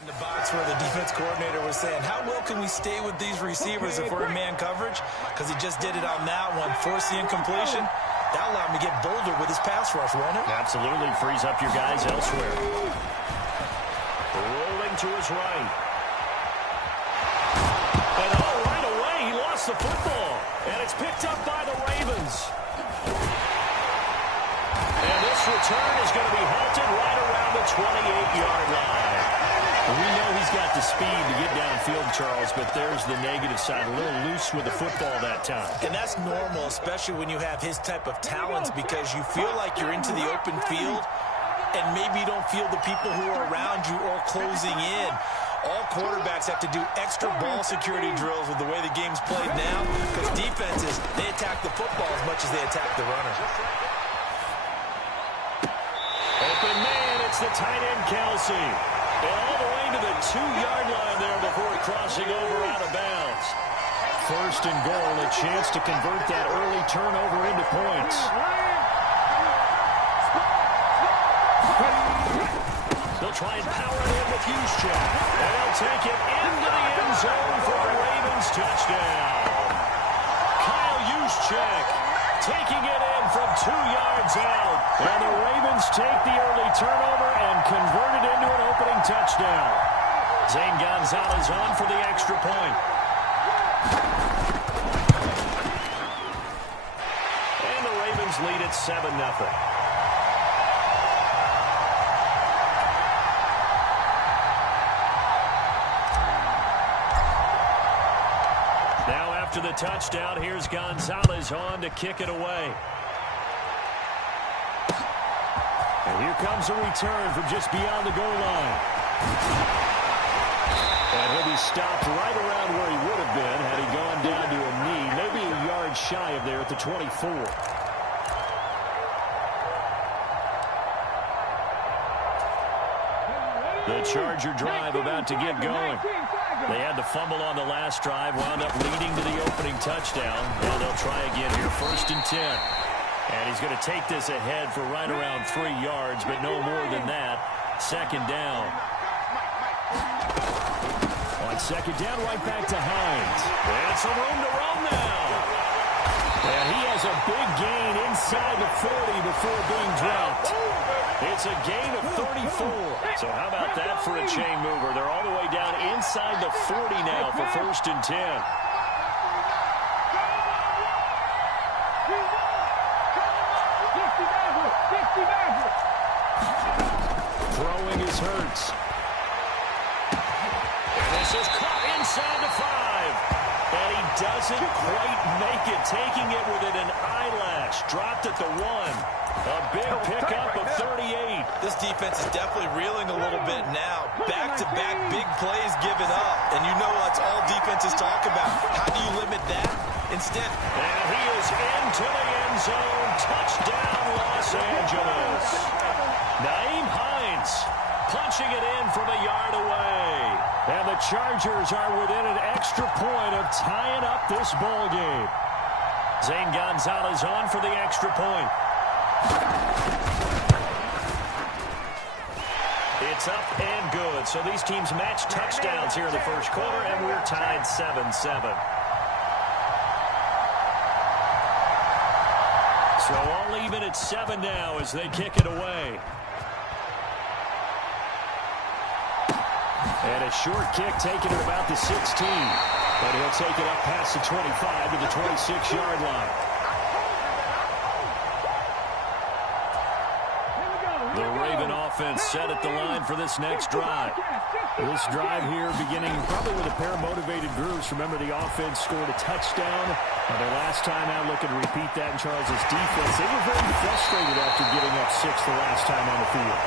In the box where the defense coordinator was saying, how well can we stay with these receivers if we're in man coverage? Because he just did it on that one, forced the incompletion. That allowed him to get bolder with his pass rush, won't it? Absolutely frees up your guys elsewhere. Rolling to his right. And right away, he lost the football. And it's picked up by the Ravens. And this return is going to be halted right around the 28-yard line. We know he's got the speed to get downfield, Charles, but there's the negative side. A little loose with the football that time. And that's normal, especially when you have his type of talents, because you feel like you're into the open field, and maybe you don't feel the people who are around you or closing in. All quarterbacks have to do extra ball security drills with the way the game's played now, because defenses, they attack the football as much as they attack the runner. Open man, it's the tight end, Kelsey. And all the way to the 2-yard line there before crossing over out of bounds. First and goal, a chance to convert that early turnover into points. They'll try and power it in with Juszczyk. And they'll take it into the end zone for a Ravens touchdown. Kyle Juszczyk taking it in from 2 yards out. And the Ravens take the early turnover and convert it into an opening touchdown. Zane Gonzalez on for the extra point. And the Ravens lead at 7-0. Now after the touchdown, here's Gonzalez on to kick it away. And here comes a return from just beyond the goal line. And he'll be stopped right around where he would have been had he gone down to a knee, maybe a yard shy of there at the 24. The Charger drive about to get going. They had the fumble on the last drive, wound up leading to the opening touchdown. Now they'll try again here, 1st and 10. And he's going to take this ahead for right around 3 yards, but no more than that. 2nd down. On 2nd down, right back to Hines. And some room to roam now. And he has a big gain inside the 40 before being dropped. It's a gain of 34. So how about that for a chain mover? They're all the way down inside the 40 now for 1st and 10. Throwing is Hurts. And this is caught inside the 5. And he doesn't quite make it, taking it within an eyelash. Dropped at the 1. A big pickup of 38. This defense is definitely reeling a little bit now. Back-to-back big plays given up. And you know that's all defenses talk about. How do you limit that? Instead. And he is into the end zone. Touchdown, Los Angeles. Nyheim Hines punching it in from a yard away. And the Chargers are within an extra point of tying up this ball game. Zane Gonzalez on for the extra point. It's up and good. So these teams match touchdowns here in the first quarter, and we're tied 7-7. So all even at 7 now as they kick it away. And a short kick taken at about the 16. But he'll take it up past the 25 to the 26-yard line. The Raven offense set at the line for this next drive. This drive here beginning probably with a pair of motivated groups. Remember, the offense scored a touchdown. Their last time out, looking to repeat that in Charles' defense. They were very frustrated after giving up 6 the last time on the field.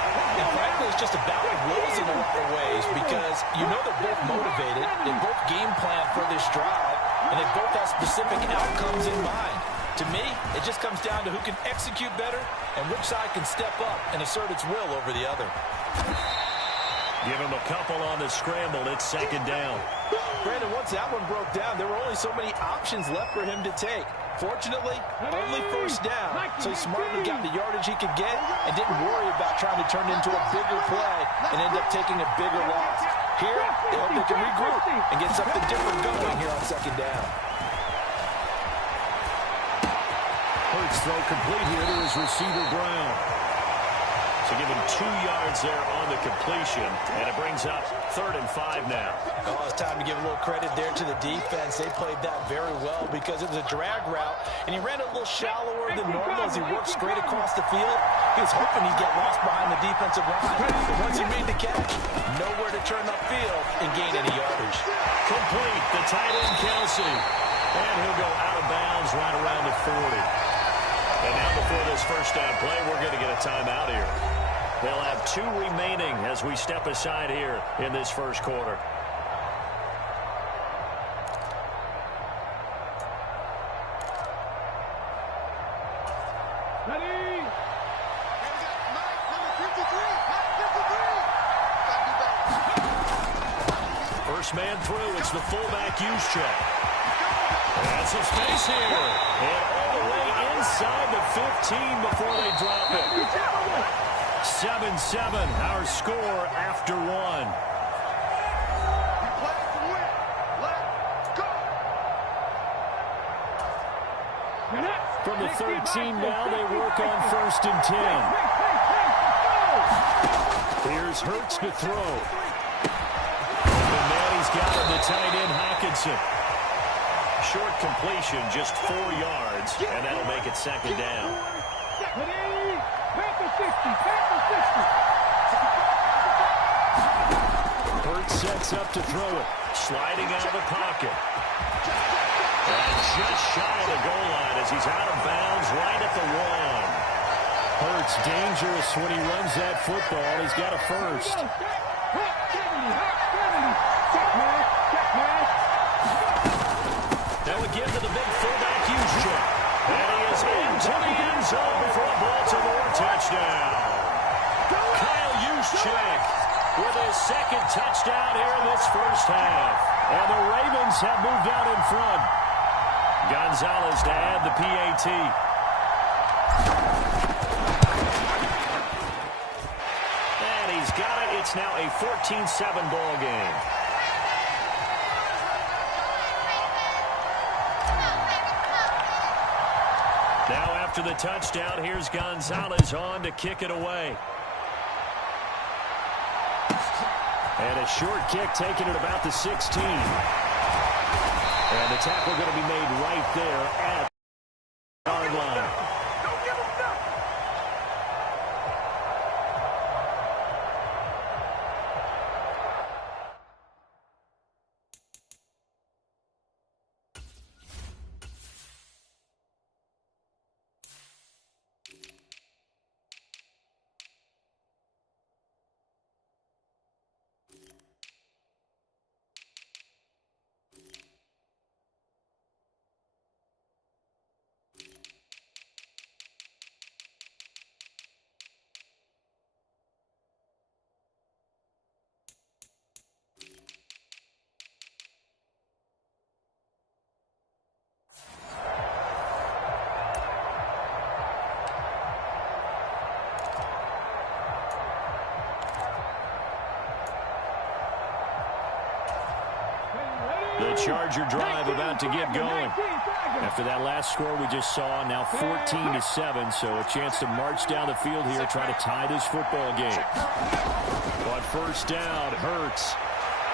And frankly, it's just about the wills in a lot of ways, because you know they're both motivated. They both game plan for this drive, and they both have specific outcomes in mind. To me, it just comes down to who can execute better and which side can step up and assert its will over the other. Give him a couple on the scramble. It's 2nd down. Brandon, once that one broke down, there were only so many options left for him to take. Fortunately, only 1st down, so he smartly got the yardage he could get and didn't worry about trying to turn it into a bigger play and end up taking a bigger loss. they can regroup and get something different going here on second down. Hurts throw complete here to his receiver, Brown. So give him 2 yards there on the completion, and it brings up 3rd and 5 now. Oh, it's time to give a little credit there to the defense. They played that very well because it was a drag route, and he ran a little shallower than normal as he worked straight across the field. He was hoping he'd get lost behind the defensive line. But once he made the catch, nowhere to turn upfield and gain any yardage. Complete, the tight end, Kelsey. And he'll go out of bounds right around the 40. And now before this first down play, we're going to get a timeout here. They'll have 2 remaining as we step aside here in this first quarter. Ready? First man through, it's the fullback Juszczyk. That's some space here. And all the way inside the 15 before they drop it. 7-7, our score after 1. From the 13 now, they work on 1st and 10. Here's Hurts to throw. And now he's got him, the tight end, Hockenson. Short completion, just 4 yards, and that'll make it second down. Hurts sets up to throw it. Sliding out of the pocket. And just shy of the goal line as he's out of bounds right at the 1. Hurts dangerous when he runs that football. He's got a first. Now again to the big fullback, Juszczyk. And he is into the end zone for a Baltimore touchdown. Kyle Juszczyk with his 2nd touchdown here in this first half. And the Ravens have moved out in front. Gonzalez to add the PAT. And he's got it. It's now a 14-7 ball game. Now after the touchdown, here's Gonzalez on to kick it away. And a short kick taken at about the 16. And the tackle going to be made right there at the yard line. The Charger drive about to get going. After that last score we just saw, now 14-7, so a chance to march down the field here, try to tie this football game. On first down, Hurts.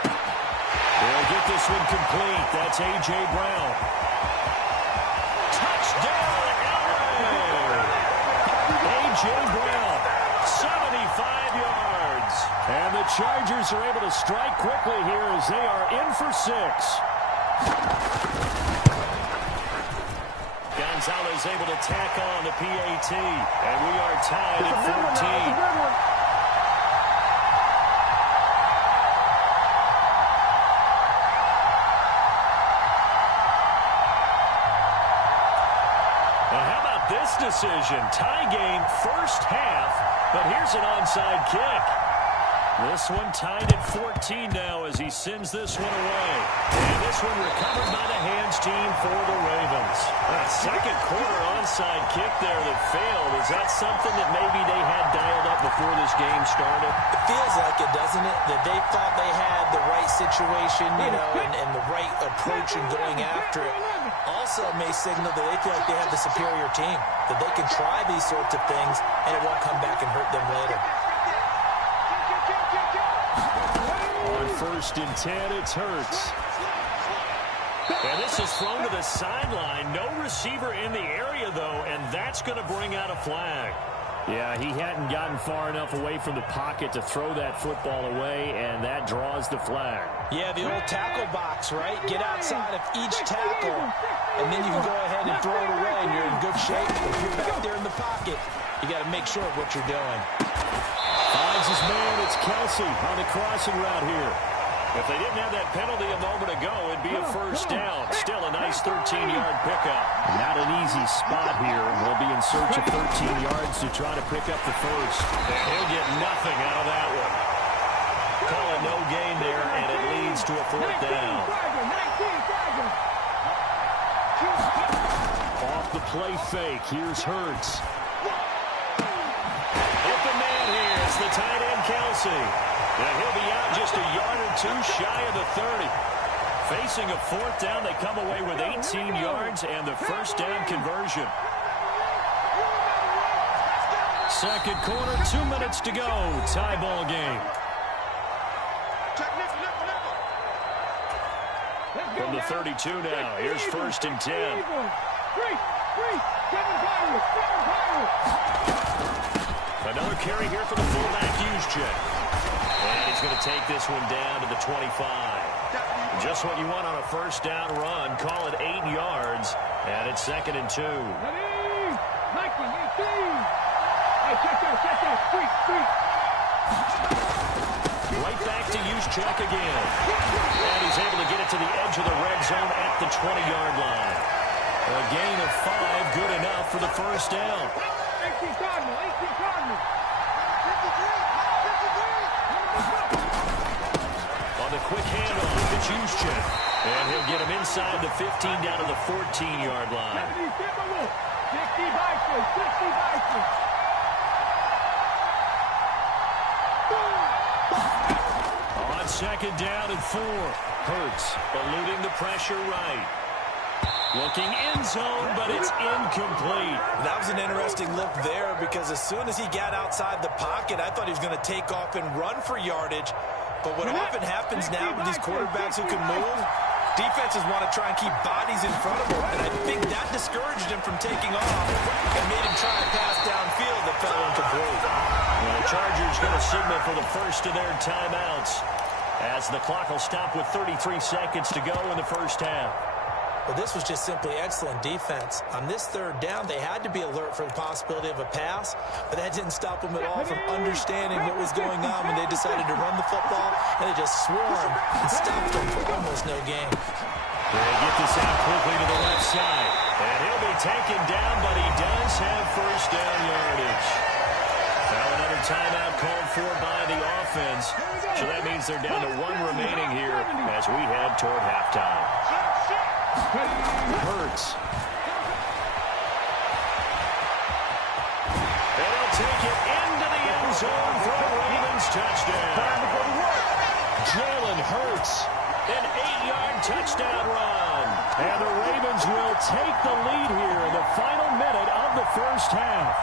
They'll get this one complete. That's A.J. Brown. Touchdown, LA! A.J. Brown, 75 yards. And the Chargers are able to strike quickly here as they are in for 6. Gonzalez able to tack on the PAT. And we are tied at 14. This decision, tie game, first half, but here's an onside kick. This one tied at 14 now as he sends this one away. And this one recovered by the hands team for the Ravens. A second quarter onside kick there that failed. Is that something that maybe they had dialed up before this game started? It feels like it, doesn't it? That they thought they had the right situation, you know, and the right approach in going after it also may signal that they feel like they have the superior team, that they can try these sorts of things and it won't come back and hurt them later. On 1st and 10, it's Hurts. And this is thrown to the sideline. No receiver in the area, though, and that's going to bring out a flag. Yeah, he hadn't gotten far enough away from the pocket to throw that football away, and that draws the flag. Yeah, the old tackle box, right? Get outside of each tackle, and then you can go ahead and throw it away, and you're in good shape. If you're back there in the pocket, you got to make sure of what you're doing. Finds his man. It's Kelsey on the crossing route here. If they didn't have that penalty a moment ago, it'd be a first down. Still a nice 13-yard pickup. Not an easy spot here. We'll be in search of 13 yards to try to pick up the first. And he'll get nothing out of that one. Call a no gain there, and it leads to a 4th down. Off the play fake. Here's Hurts. Hit the man here. It's the tight end, Kelsey. And he'll be out just a yard or two shy of the 30. Facing a 4th down, they come away with 18 yards and the first down conversion. Second quarter, 2 minutes to go. Tie ball game. From the 32 now, here's 1st and 10. Another carry here for the fullback, Juszczyk. And he's going to take this one down to the 25. Just what you want on a first down run. Call it 8 yards. And it's 2nd and 2. Right back to Juszczyk again. And he's able to get it to the edge of the red zone at the 20-yard line. A gain of 5, good enough for the first down. On the quick handoff, it's Juszczyk. And he'll get him inside the 15 down to the 14-yard line. On 2nd down and 4. Hurts eluding the pressure right. Looking end zone, but it's incomplete. That was an interesting look there because as soon as he got outside the pocket, I thought he was going to take off and run for yardage. But what often happens now with these quarterbacks who can move, defenses want to try and keep bodies in front of them. And I think that discouraged him from taking off and made him try a pass downfield that fell incomplete. Well, the Chargers going to signal for the first of their timeouts as the clock will stop with 33 seconds to go in the first half. Well, this was just simply excellent defense. On this 3rd down, they had to be alert for the possibility of a pass, but that didn't stop them at all from understanding what was going on when they decided to run the football, and they just swarmed and stopped them for almost no gain. They get this out quickly to the left side, and he'll be taken down, but he does have first down yardage. Now another timeout called for by the offense, so that means they're down to 1 remaining here as we head toward halftime. Hurts. And he'll take it into the end zone for a Ravens touchdown. Jalen Hurts, an 8-yard touchdown run. And the Ravens will take the lead here in the final minute of the first half.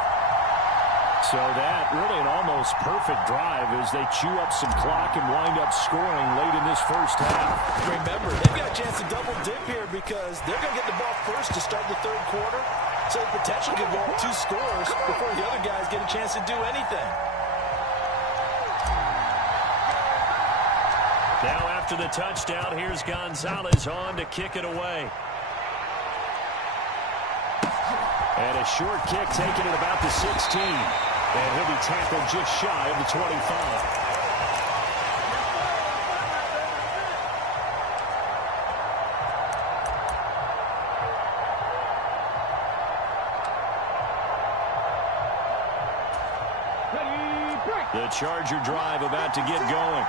So that really an almost perfect drive as they chew up some clock and wind up scoring late in this first half. Remember, they've got a chance to double dip here because they're going to get the ball first to start the 3rd quarter. So the potential could go up 2 scores before the other guys get a chance to do anything. Now after the touchdown, here's Gonzalez on to kick it away. And a short kick taken at about the 16. And he'll be tackled just shy of the 25. The Charger drive about to get going.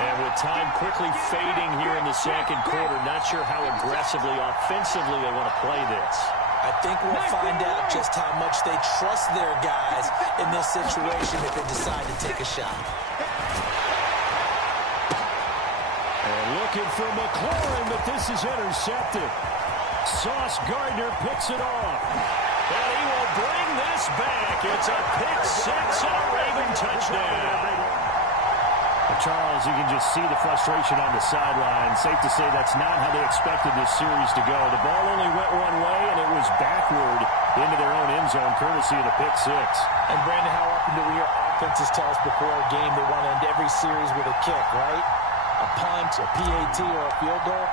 And with time quickly fading here in the 2nd quarter, not sure how aggressively, offensively they want to play this. I think we'll find out just how much they trust their guys in this situation if they decide to take a shot. And looking for McLaurin, but this is intercepted. Sauce Gardner picks it off. And he will bring this back. It's a pick six and a Raven touchdown. Charles, you can just see the frustration on the sideline. Safe to say that's not how they expected this series to go. The ball only went one way, and it was backward into their own end zone, courtesy of the pick six. And, Brandon, how often do we hear offenses tell us before a game they want to end every series with a kick, right? A punt, a PAT, or a field goal.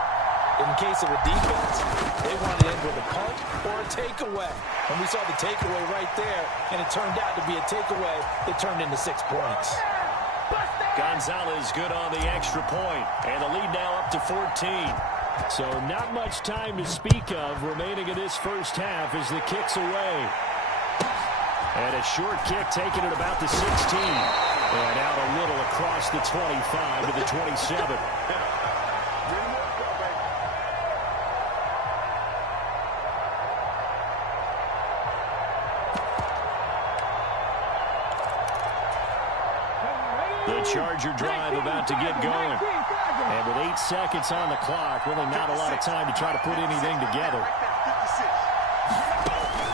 In the case of a defense, they want to end with a punt or a takeaway. And we saw the takeaway right there, and it turned out to be a takeaway that turned into 6 points. Gonzalez good on the extra point, and the lead now up to 14. So not much time to speak of remaining in this first half as the kick's away. And a short kick taken at about the 16. And out a little across the 25 to the 27. The Charger drive about to get going. And with 8 seconds on the clock, really not a lot of time to try to put anything together.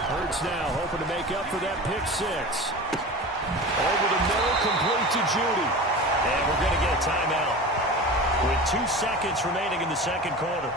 Hurts now hoping to make up for that pick six. Over the middle, complete to Judy. And we're going to get a timeout with 2 seconds remaining in the second quarter.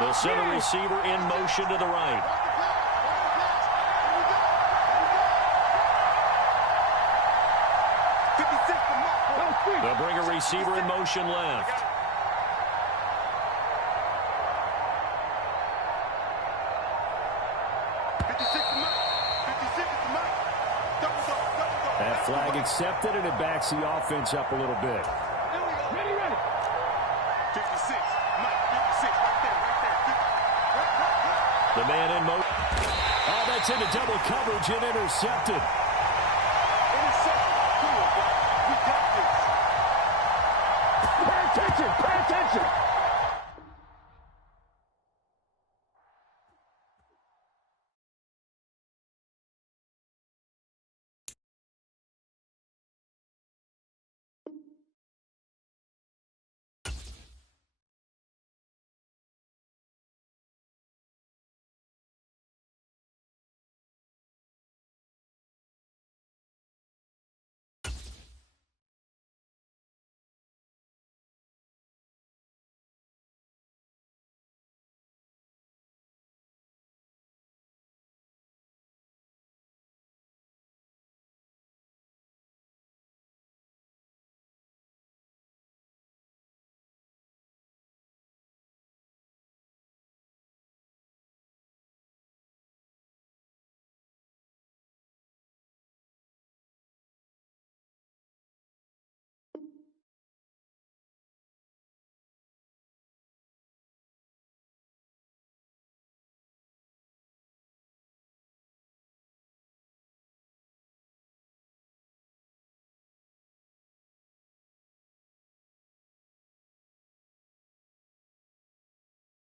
The center receiver in motion to the right. They'll bring a receiver in motion left. That flag accepted, and it backs the offense up a little bit. Ready. 56. The man in motion. Oh, that's into double coverage and intercepted.